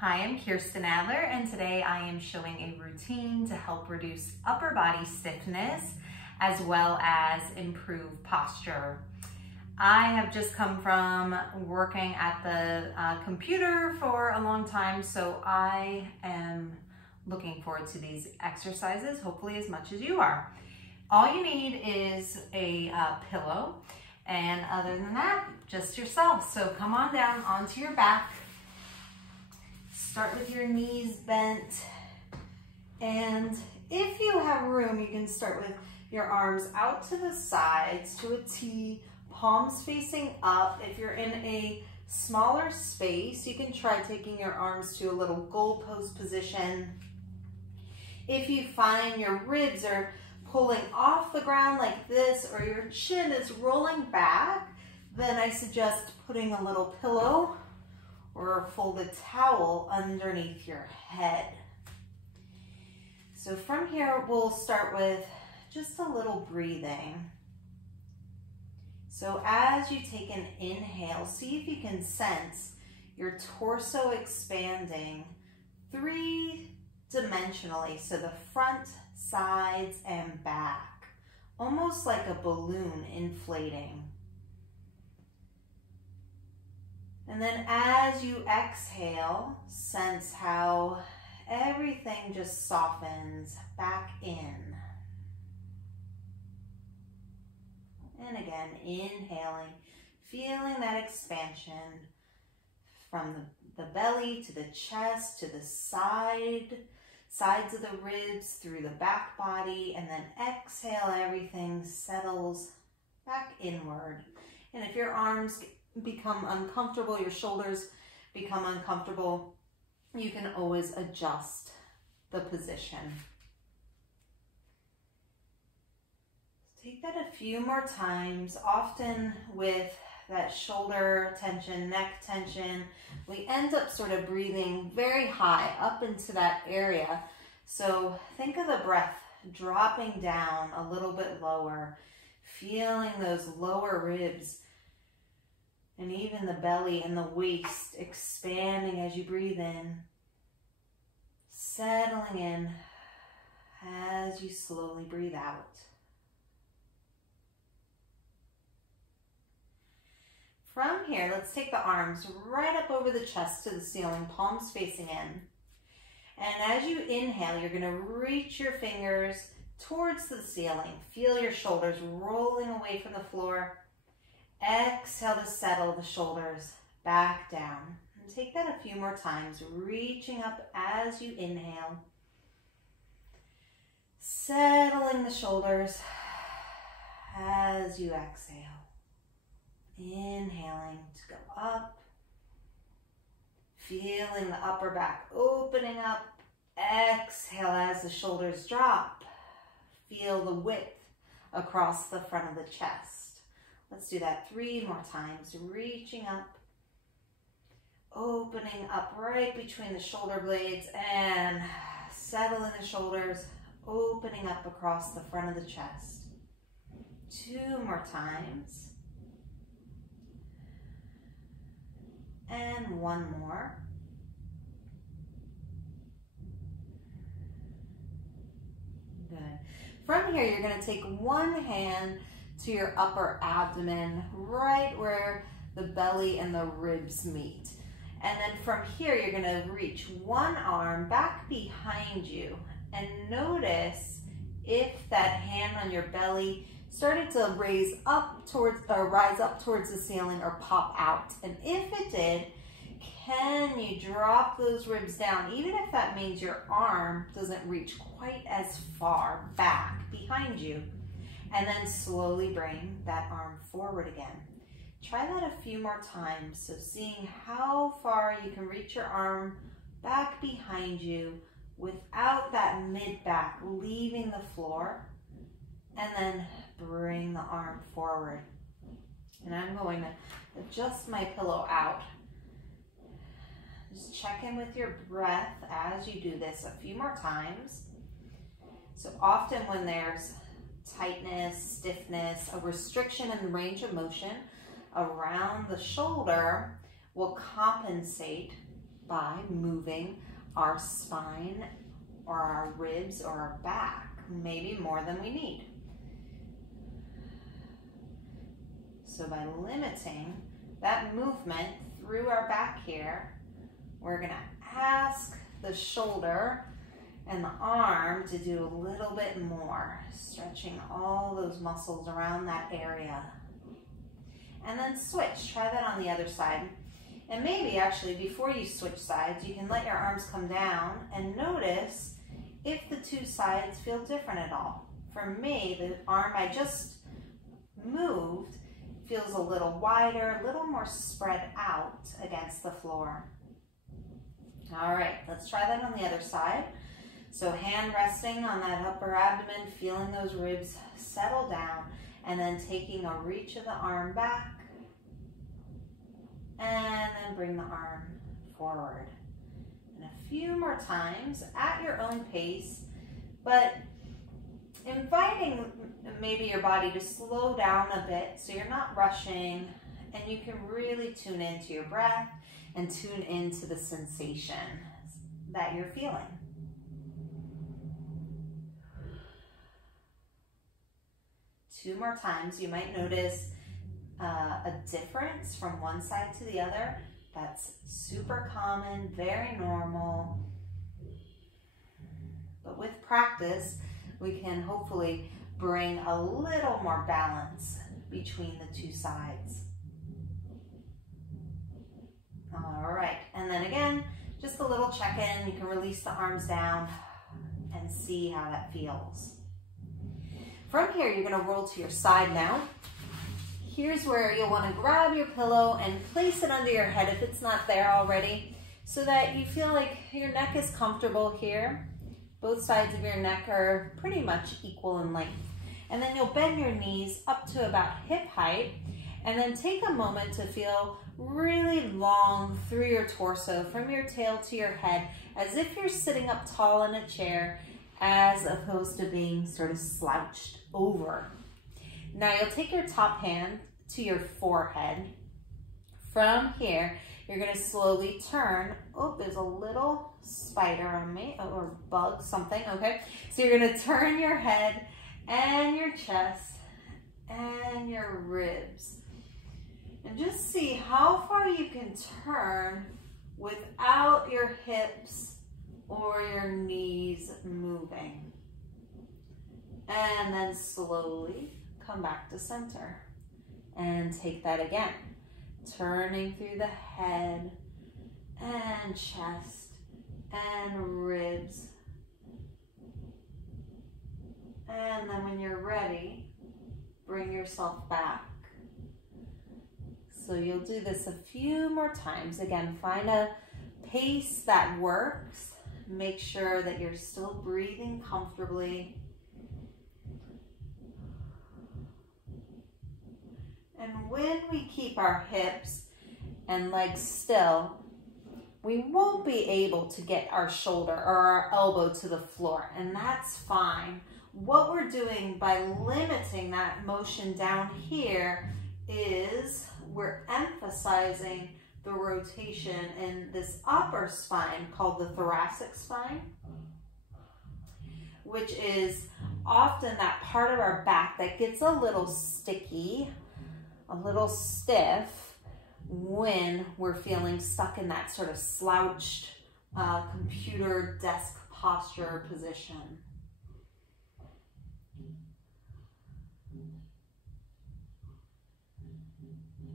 Hi, I'm Kirsten Adler, and today I am showing a routine to help reduce upper body stiffness as well as improve posture. I have just come from working at the computer for a long time, so I am looking forward to these exercises, hopefully as much as you are. All you need is a pillow, and other than that, just yourself. So come on down onto your back. Start with your knees bent, and if you have room, you can start with your arms out to the sides to a T, palms facing up. If you're in a smaller space, you can try taking your arms to a little goalpost position. If you find your ribs are pulling off the ground like this, or your chin is rolling back, then I suggest putting a little pillow or a folded towel underneath your head. So from here, we'll start with just a little breathing. So as you take an inhale, see if you can sense your torso expanding three-dimensionally, so the front, sides, and back, almost like a balloon inflating. And then as you exhale, sense how everything just softens back in. And again, inhaling, feeling that expansion from the belly to the chest to the sides of the ribs through the back body, and then exhale, everything settles back inward. And if your arms become uncomfortable, your shoulders become uncomfortable, you can always adjust the position. Take that a few more times. Often with that shoulder tension, neck tension, we end up sort of breathing very high up into that area. So think of the breath dropping down a little bit lower, feeling those lower ribs and even the belly and the waist expanding as you breathe in, settling in as you slowly breathe out. From here, let's take the arms right up over the chest to the ceiling, palms facing in. And as you inhale, you're going to reach your fingers towards the ceiling. Feel your shoulders rolling away from the floor. Exhale to settle the shoulders back down. And take that a few more times, reaching up as you inhale. Settling the shoulders as you exhale. Inhaling to go up. Feeling the upper back opening up. Exhale as the shoulders drop. Feel the width across the front of the chest. Let's do that 3 more times. Reaching up, opening up right between the shoulder blades, and settling the shoulders, opening up across the front of the chest. 2 more times. And 1 more. Good. From here, you're going to take one hand to your upper abdomen, right where the belly and the ribs meet. And then from here, you're going to reach one arm back behind you, and notice if that hand on your belly started to rise up towards the ceiling or pop out. And if it did, can you drop those ribs down, even if that means your arm doesn't reach quite as far back behind you? And then slowly bring that arm forward again. Try that a few more times. So seeing how far you can reach your arm back behind you without that mid-back leaving the floor. And then bring the arm forward. And I'm going to adjust my pillow out. Just check in with your breath as you do this a few more times. So often when there's tightness, stiffness, a restriction in the range of motion around the shoulder will compensate by moving our spine or our ribs or our back, maybe more than we need. So by limiting that movement through our back here, we're gonna ask the shoulder and the arm to do a little bit more, stretching all those muscles around that area. And then switch, try that on the other side. And maybe actually before you switch sides, you can let your arms come down and notice if the two sides feel different at all. For me, the arm I just moved feels a little wider, a little more spread out against the floor. All right, let's try that on the other side. So hand resting on that upper abdomen, feeling those ribs settle down, and then taking a reach of the arm back, and then bring the arm forward. And a few more times at your own pace, but inviting maybe your body to slow down a bit so you're not rushing, and you can really tune into your breath and tune into the sensation that you're feeling. Two more times. You might notice a difference from one side to the other. That's super common, very normal. But with practice, we can hopefully bring a little more balance between the two sides. All right, and then again, just a little check-in. You can release the arms down and see how that feels. From here, you're gonna roll to your side now. Here's where you'll wanna grab your pillow and place it under your head if it's not there already, so that you feel like your neck is comfortable here. Both sides of your neck are pretty much equal in length. And then you'll bend your knees up to about hip height, and then take a moment to feel really long through your torso, from your tail to your head, as if you're sitting up tall in a chair, as opposed to being sort of slouched over. Now you'll take your top hand to your forehead. From here, you're gonna slowly turn. Oh, there's a little spider on me, or bug, something, okay? So you're gonna turn your head and your chest and your ribs. And just see how far you can turn without your hips or your knees moving. And then slowly come back to center. And take that again. Turning through the head and chest and ribs. And then when you're ready, bring yourself back. So you'll do this a few more times. Again, find a pace that works. Make sure that you're still breathing comfortably. And when we keep our hips and legs still, we won't be able to get our shoulder or our elbow to the floor, and that's fine. What we're doing by limiting that motion down here is we're emphasizing the rotation in this upper spine called the thoracic spine, which is often that part of our back that gets a little sticky, a little stiff when we're feeling stuck in that sort of slouched computer desk posture position.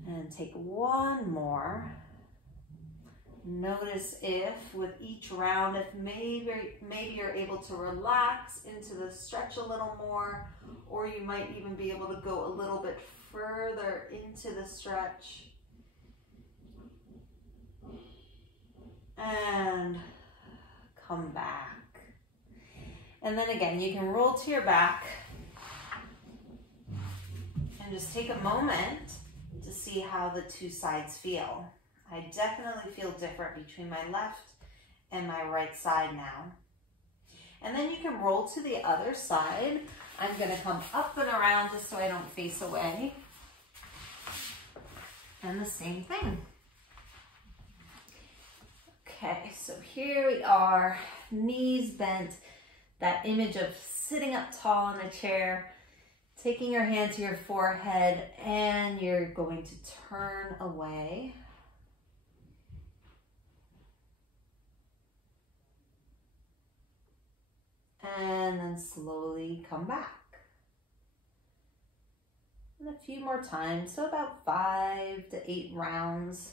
And take one more. Notice if with each round, if maybe you're able to relax into the stretch a little more, or you might even be able to go a little bit further into the stretch. And come back. And then again, you can roll to your back and just take a moment to see how the two sides feel. I definitely feel different between my left and my right side now. And then you can roll to the other side. I'm gonna come up and around just so I don't face away. And the same thing. Okay, so here we are, knees bent, that image of sitting up tall in a chair, taking your hand to your forehead, and you're going to turn away. And then slowly come back. And a few more times, so about 5 to 8 rounds.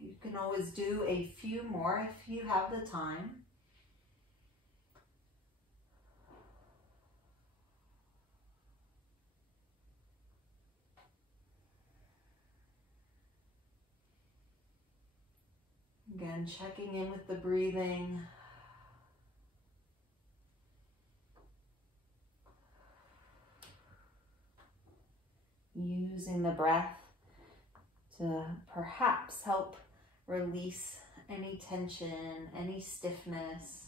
You can always do a few more if you have the time. Again, checking in with the breathing. Using the breath to perhaps help release any tension, any stiffness.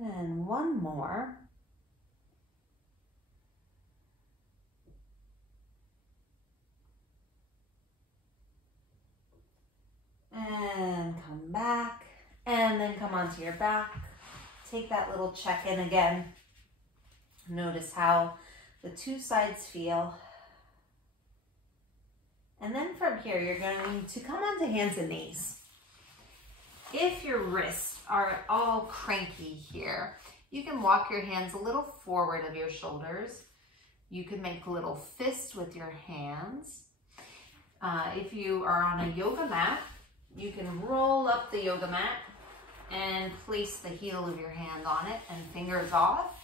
And one more. And come back. And then come onto your back. Take that little check-in again. Notice how the two sides feel. And then from here, you're going to come onto hands and knees. If your wrists are all cranky here, you can walk your hands a little forward of your shoulders. You can make a little fist with your hands. If you are on a yoga mat, you can roll up the yoga mat and place the heel of your hand on it and fingers off.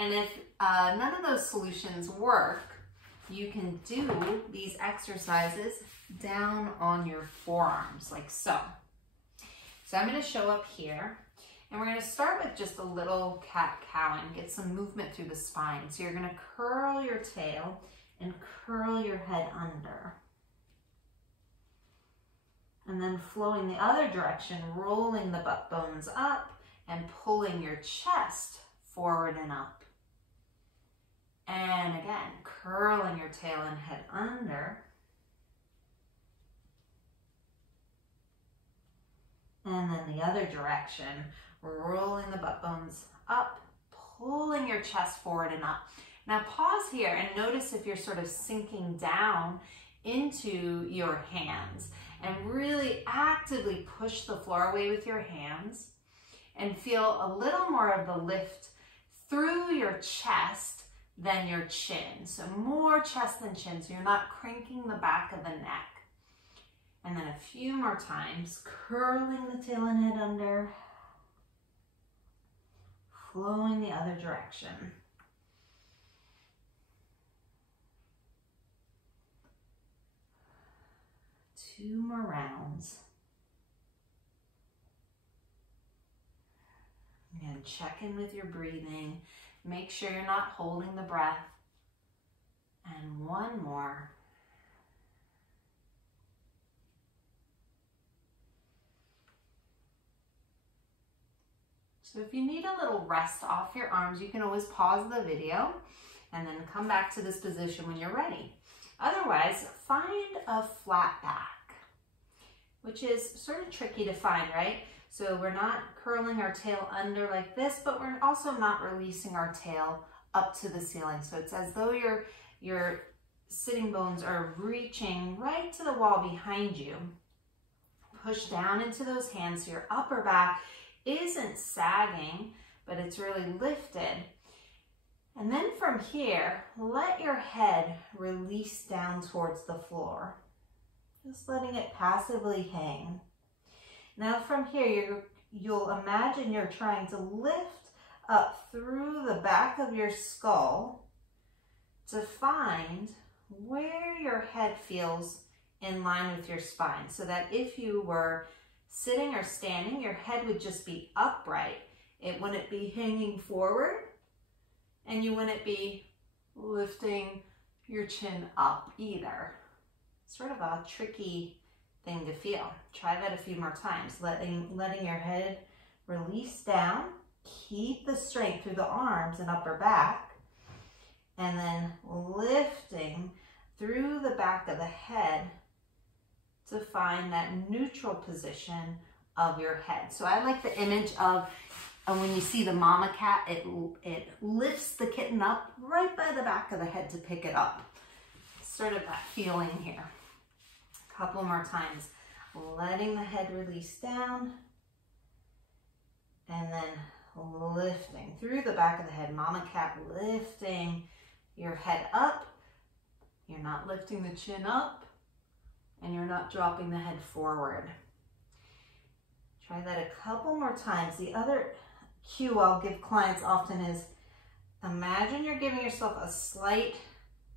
And if none of those solutions work, you can do these exercises down on your forearms, like so. So I'm going to show up here, and we're going to start with just a little cat-cow and get some movement through the spine. So you're going to curl your tail and curl your head under. And then flowing the other direction, rolling the butt bones up and pulling your chest forward and up. And again, curling your tail and head under. And then the other direction, rolling the butt bones up, pulling your chest forward and up. Now pause here and notice if you're sort of sinking down into your hands, and really actively push the floor away with your hands and feel a little more of the lift through your chest than your chin. So more chest than chin, so you're not cranking the back of the neck. And then a few more times, curling the tail and head under, flowing the other direction. 2 more rounds. And check in with your breathing. Make sure you're not holding the breath. And one more. So if you need a little rest off your arms, you can always pause the video and then come back to this position when you're ready. Otherwise, find a flat back, which is sort of tricky to find, right? So we're not curling our tail under like this, but we're also not releasing our tail up to the ceiling. So it's as though your sitting bones are reaching right to the wall behind you. Push down into those hands so your upper back isn't sagging, but it's really lifted. And then from here, let your head release down towards the floor. Just letting it passively hang. Now from here, you'll imagine you're trying to lift up through the back of your skull to find where your head feels in line with your spine, so that if you were sitting or standing, your head would just be upright. It wouldn't be hanging forward, and you wouldn't be lifting your chin up either. Sort of a tricky thing to feel. Try that a few more times, letting your head release down. Keep the strength through the arms and upper back. and then lifting through the back of the head to find that neutral position of your head. So I like the image of when you see the mama cat, it lifts the kitten up right by the back of the head to pick it up. Sort of that feeling here. A couple more times. Letting the head release down and then lifting through the back of the head. Mama cat, lifting your head up. You're not lifting the chin up and you're not dropping the head forward. Try that a couple more times. The other cue I'll give clients often is imagine you're giving yourself a slight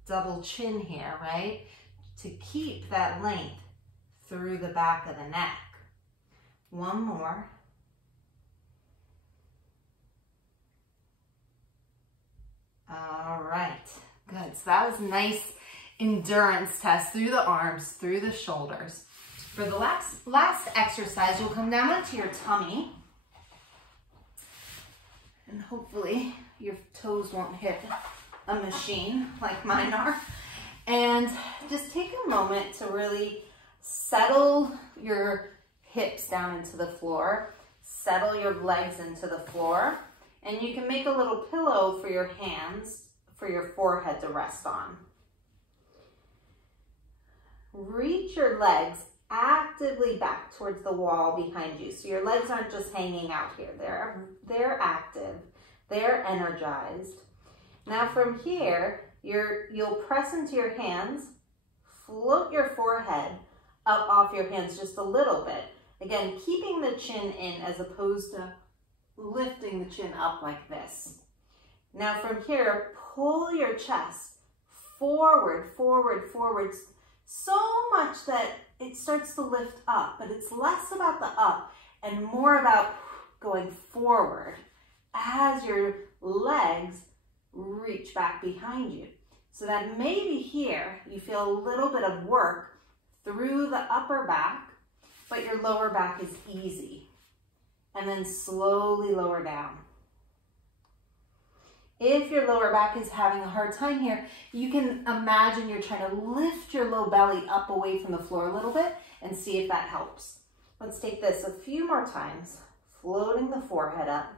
double chin here, right? To keep that length through the back of the neck. One more. All right, good. So that was a nice endurance test through the arms, through the shoulders. For the last exercise, you'll come down onto your tummy. And hopefully your toes won't hit a machine like mine are. And just take a moment to really settle your hips down into the floor. Settle your legs into the floor. And you can make a little pillow for your hands, for your forehead to rest on. Reach your legs actively back towards the wall behind you. So your legs aren't just hanging out here. They're active. They're energized. Now from here, you'll press into your hands, float your forehead up off your hands just a little bit. Again, keeping the chin in as opposed to lifting the chin up like this. Now from here, pull your chest forward, forward, forward, so much that it starts to lift up, but it's less about the up and more about going forward as your legs reach back behind you. So that maybe here you feel a little bit of work through the upper back, but your lower back is easy. And then slowly lower down. If your lower back is having a hard time here, you can imagine you're trying to lift your low belly up away from the floor a little bit and see if that helps. Let's take this a few more times, floating the forehead up,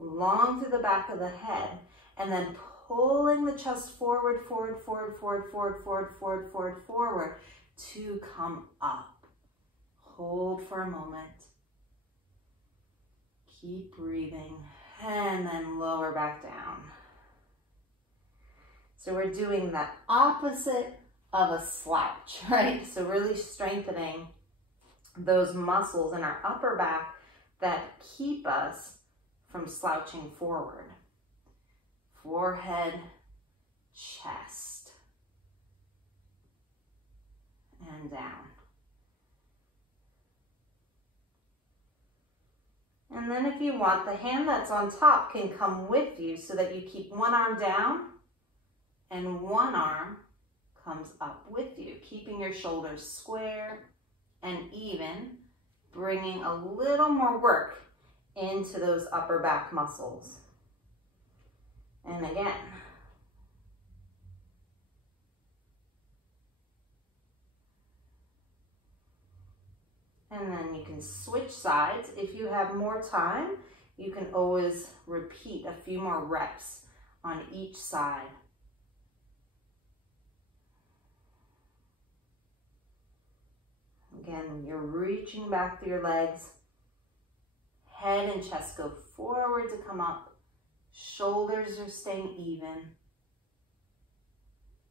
long through the back of the head, and then pulling the chest forward, forward, forward, forward, forward, forward, forward, forward, forward to come up. Hold for a moment. Keep breathing. And then lower back down. So we're doing the opposite of a slouch, right? So really strengthening those muscles in our upper back that keep us from slouching forward. Forehead, chest, and down. And then if you want, the hand that's on top can come with you so that you keep one arm down and one arm comes up with you, keeping your shoulders square and even, bringing a little more work into those upper back muscles. And again. And then you can switch sides. If you have more time, you can always repeat a few more reps on each side. Again, you're reaching back through your legs. Head and chest go forward to come up. Shoulders are staying even.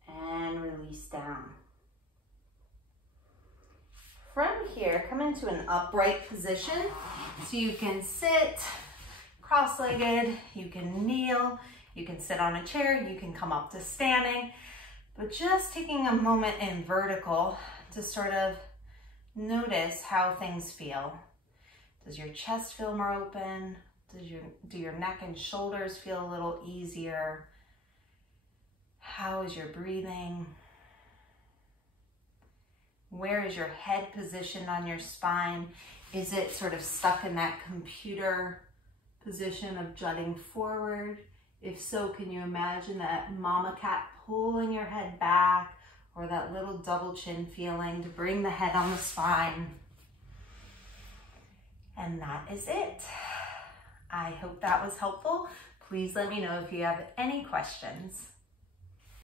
And release down. From here, come into an upright position. So you can sit cross-legged, you can kneel, you can sit on a chair, you can come up to standing. But just taking a moment in vertical to sort of notice how things feel. Does your chest feel more open? Do your neck and shoulders feel a little easier? How is your breathing? Where is your head positioned on your spine? Is it sort of stuck in that computer position of jutting forward? If so, can you imagine that mama cat pulling your head back, or that little double chin feeling to bring the head on the spine? And that is it. I hope that was helpful. Please let me know if you have any questions.